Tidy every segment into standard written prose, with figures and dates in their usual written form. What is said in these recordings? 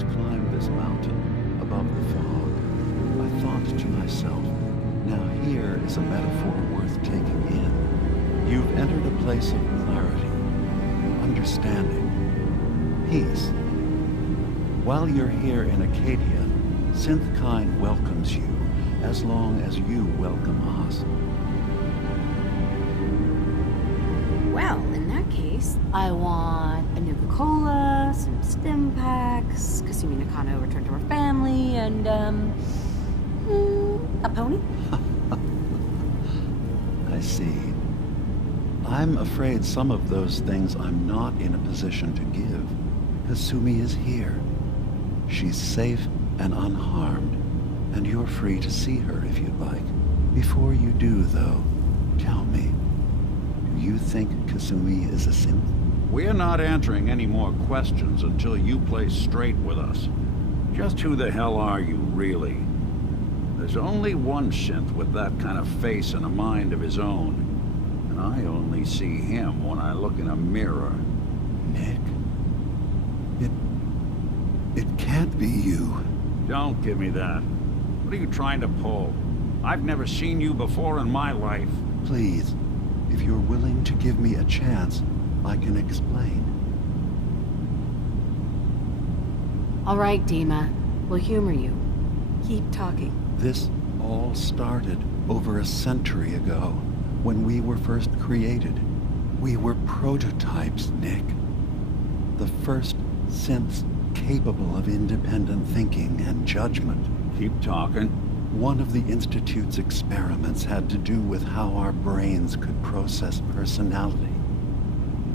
first climbed this mountain above the fog, I thought to myself, now here is a metaphor worth taking in. You've entered a place of clarity, understanding, peace. While you're here in Acadia, Synthkind welcomes you as long as you welcome us. Well, in that case, I want a Nuka-Cola, some stim packs, Kasumi Nakano returned to her family, and, a pony? I see. I'm afraid some of those things I'm not in a position to give. Kasumi is here. She's safe and unharmed, and you're free to see her if you'd like. Before you do, though, tell me, do you think Kasumi is a synth? We're not answering any more questions until you play straight with us. Just who the hell are you, really? There's only one synth with that kind of face and a mind of his own, and I only see him when I look in a mirror. Nick? It can't be you. Don't give me that. What are you trying to pull? I've never seen you before in my life. Please, if you're willing to give me a chance, I can explain. All right, Dima. We'll humor you. Keep talking. This all started over a century ago, when we were first created. We were prototypes, Nick. The first synths capable of independent thinking and judgment. Keep talking. One of the Institute's experiments had to do with how our brains could process personality.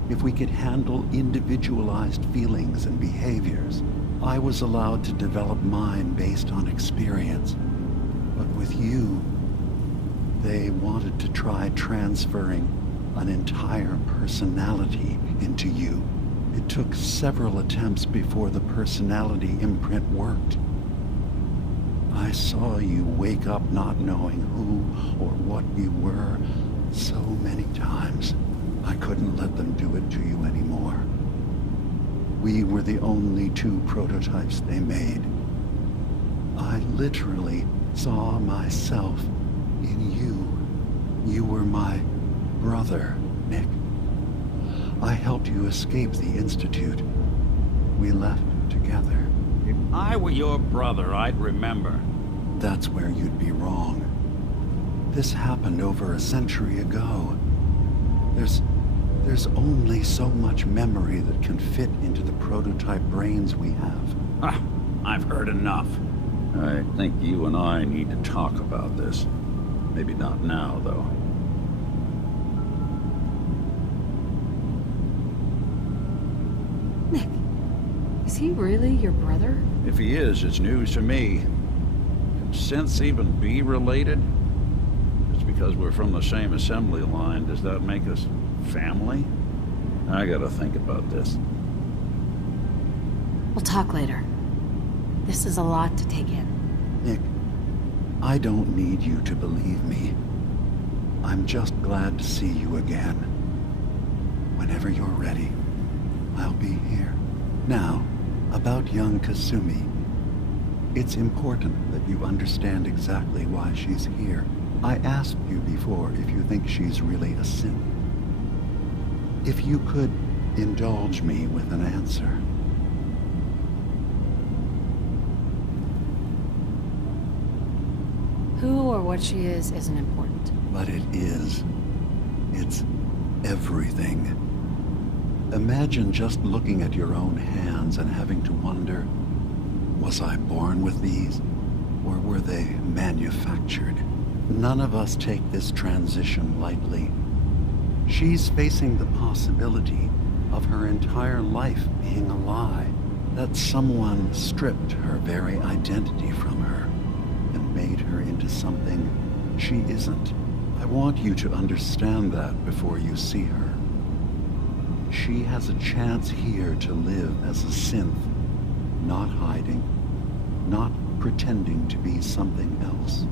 If we could handle individualized feelings and behaviors, I was allowed to develop mine based on experience. But with you, they wanted to try transferring an entire personality into you. It took several attempts before the personality imprint worked. I saw you wake up not knowing who or what you were so many times. I couldn't let them do it to you anymore. We were the only two prototypes they made. I literally saw myself in you. You were my brother, Nick. I helped you escape the Institute. We left together. If I were your brother, I'd remember. That's where you'd be wrong. This happened over a century ago. There's only so much memory that can fit into the prototype brains we have. Ah, I've heard enough. I think you and I need to talk about this. Maybe not now, though. Nick, is he really your brother? If he is, it's news to me. Can synths even be related? Just because we're from the same assembly line, does that make us family? I gotta think about this. We'll talk later. This is a lot to take in. Nick, I don't need you to believe me. I'm just glad to see you again. Whenever you're ready, I'll be here. Now, about young Kasumi. It's important that you understand exactly why she's here. I asked you before if you think she's really a synth. If you could indulge me with an answer. Who or what she is isn't important. But it is. It's everything. Imagine just looking at your own hands and having to wonder, was I born with these, or were they manufactured? None of us take this transition lightly. She's facing the possibility of her entire life being a lie, that someone stripped her very identity from her and made her into something she isn't. I want you to understand that before you see her. She has a chance here to live as a synth, not hiding, not pretending to be something else.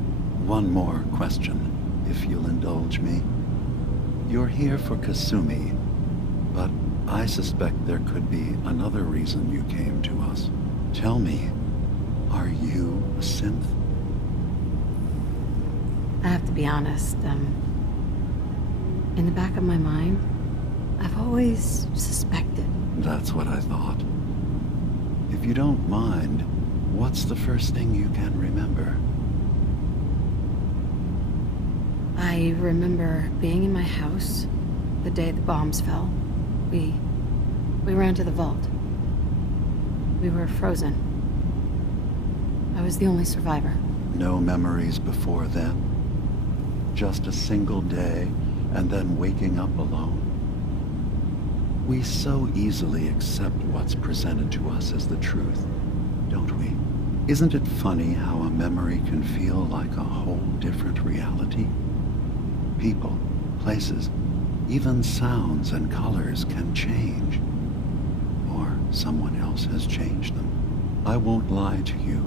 One more question, if you'll indulge me. You're here for Kasumi, but I suspect there could be another reason you came to us. Tell me, are you a synth? I have to be honest, in the back of my mind, I've always suspected. That's what I thought. If you don't mind, what's the first thing you can remember? I remember being in my house the day the bombs fell. We ran to the vault. We were frozen. I was the only survivor. No memories before then? Just a single day, and then waking up alone? We so easily accept what's presented to us as the truth, don't we? Isn't it funny how a memory can feel like a whole different reality? People, places, even sounds and colors can change. Or someone else has changed them. I won't lie to you.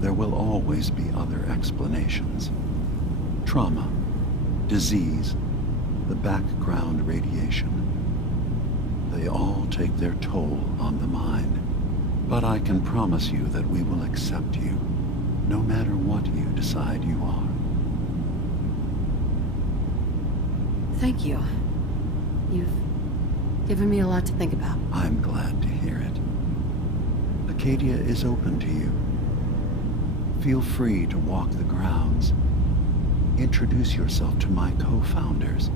There will always be other explanations. Trauma, disease, the background radiation. They all take their toll on the mind. But I can promise you that we will accept you, no matter what you decide you are. Thank you. You've given me a lot to think about. I'm glad to hear it. Acadia is open to you. Feel free to walk the grounds. Introduce yourself to my co-founders,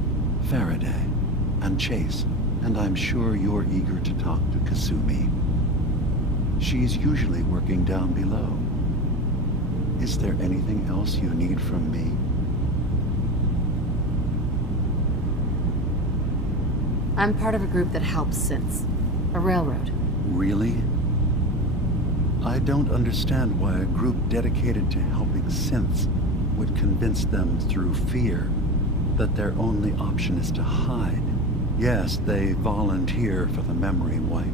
Faraday and Chase, and I'm sure you're eager to talk to Kasumi. She's usually working down below. Is there anything else you need from me? I'm part of a group that helps synths. A railroad. Really? I don't understand why a group dedicated to helping synths would convince them through fear that their only option is to hide. Yes, they volunteer for the memory wipe.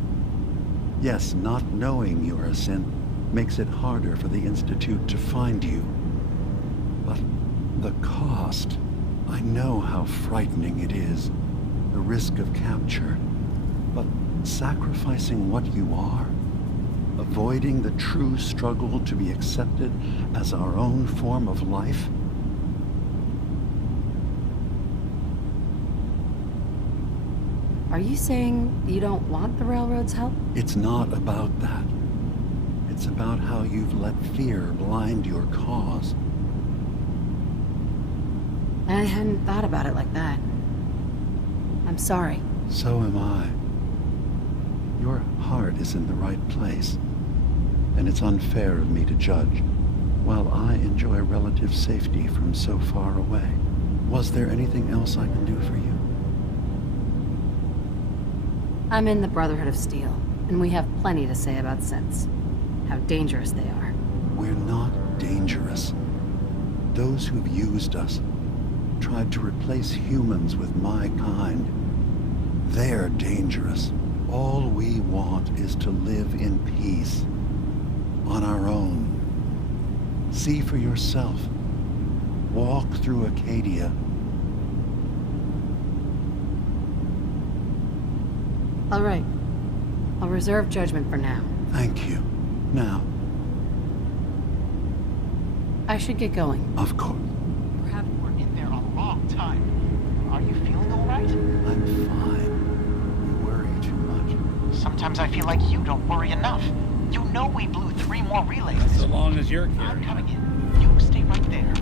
Yes, not knowing you're a synth makes it harder for the Institute to find you. But the cost, I know how frightening it is. The risk of capture. But sacrificing what you are, avoiding the true struggle to be accepted as our own form of life. Are you saying you don't want the railroad's help? It's not about that. It's about how you've let fear blind your cause. I hadn't thought about it like that. I'm sorry. So am I. Your heart is in the right place, and it's unfair of me to judge, while I enjoy relative safety from so far away. Was there anything else I can do for you? I'm in the Brotherhood of Steel, and we have plenty to say about synths. How dangerous they are. We're not dangerous. Those who've used us, tried to replace humans with my kind, they're dangerous. All we want is to live in peace, on our own. See for yourself. Walk through Acadia. All right. I'll reserve judgment for now. Thank you. Now, I should get going. of course, Perhaps we're in there a long time. Are you feeling all right? I'm fine. You worry too much. Sometimes I feel like you don't worry enough. You know we blew 3 more relays. So long as you're I'm carrying. coming in. You stay right there.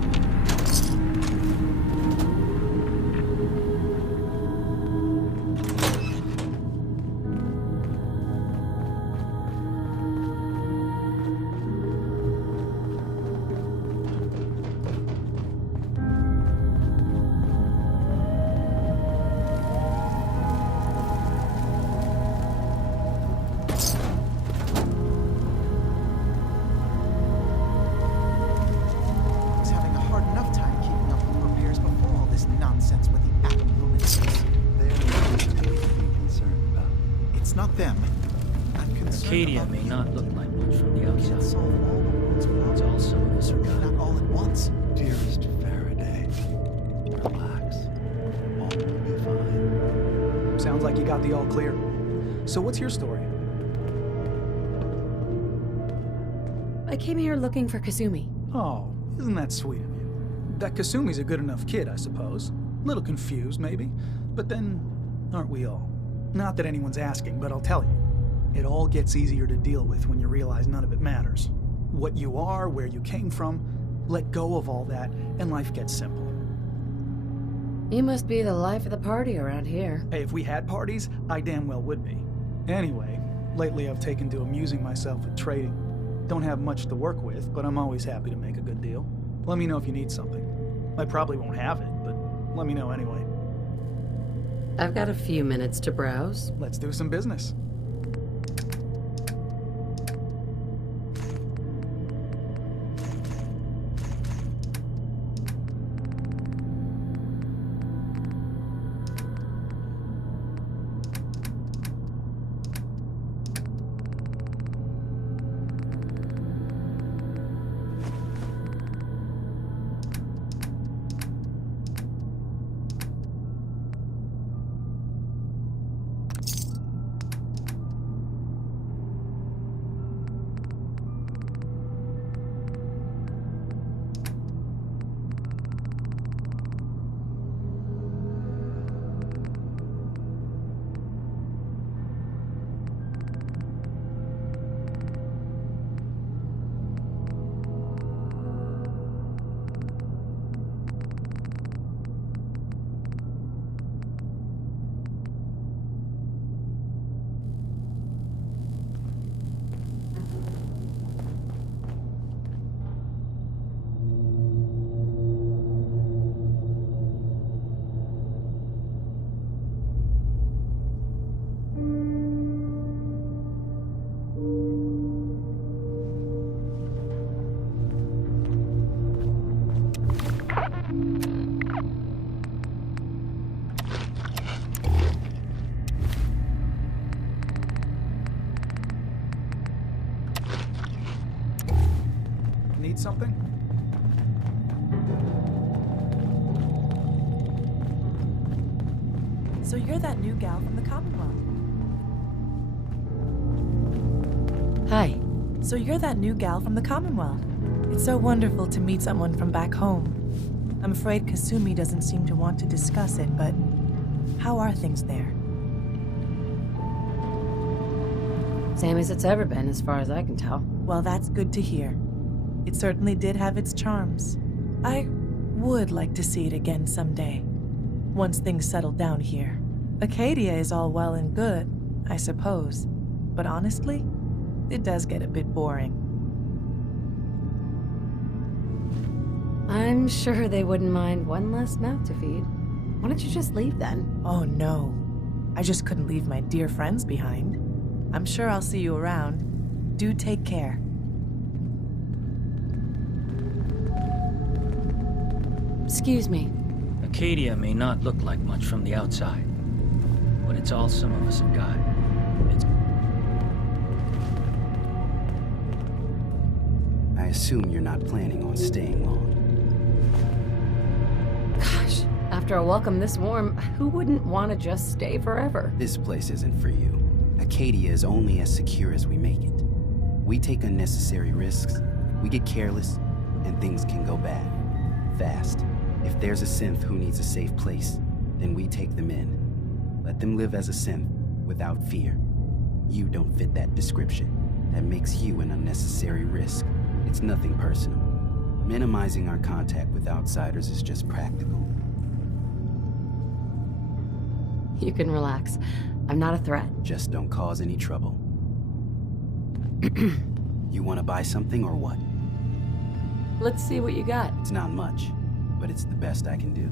Was having a hard enough time keeping up with repairs before all this nonsense with the atom luminaries. They're not to be concerned about. It's not them. I'm concerned Acadia about may you. not look like much from the We can't outside. solve all the world's It's problems. also disregarded. Not all at once. Dearest Faraday, relax. All will be fine. Sounds like you got the all clear. So what's your story? I came here looking for Kasumi. Oh, isn't that sweet of you? That Kasumi's a good enough kid, I suppose. Little confused, maybe. But then, aren't we all? Not that anyone's asking, but I'll tell you. It all gets easier to deal with when you realize none of it matters. What you are, where you came from, let go of all that, and life gets simple. You must be the life of the party around here. Hey, if we had parties, I damn well would be. Anyway, lately I've taken to amusing myself with trading. Don't have much to work with, but I'm always happy to make a good deal. Let me know if you need something. I probably won't have it, but let me know anyway. I've got a few minutes to browse. Let's do some business. Need something? So you're that new gal from the Commonwealth. Hi. So you're that new gal from the Commonwealth. It's so wonderful to meet someone from back home. I'm afraid Kasumi doesn't seem to want to discuss it, but how are things there? Same as it's ever been, as far as I can tell. Well, that's good to hear. It certainly did have its charms. I would like to see it again someday, once things settle down here. Acadia is all well and good, I suppose, but honestly, it does get a bit boring. I'm sure they wouldn't mind one less mouth to feed. Why don't you just leave then? Oh no, I just couldn't leave my dear friends behind. I'm sure I'll see you around. Do take care. Excuse me. Acadia may not look like much from the outside, but it's all some of us have got. It's... I assume you're not planning on staying long. Gosh, after a welcome this warm, who wouldn't want to just stay forever? This place isn't for you. Acadia is only as secure as we make it. We take unnecessary risks, we get careless, and things can go bad. Fast. If there's a synth who needs a safe place, then we take them in. Let them live as a synth, without fear. You don't fit that description. That makes you an unnecessary risk. It's nothing personal. Minimizing our contact with outsiders is just practical. You can relax. I'm not a threat. Just don't cause any trouble. You want to buy something or what? Let's see what you got. It's not much, but it's the best I can do.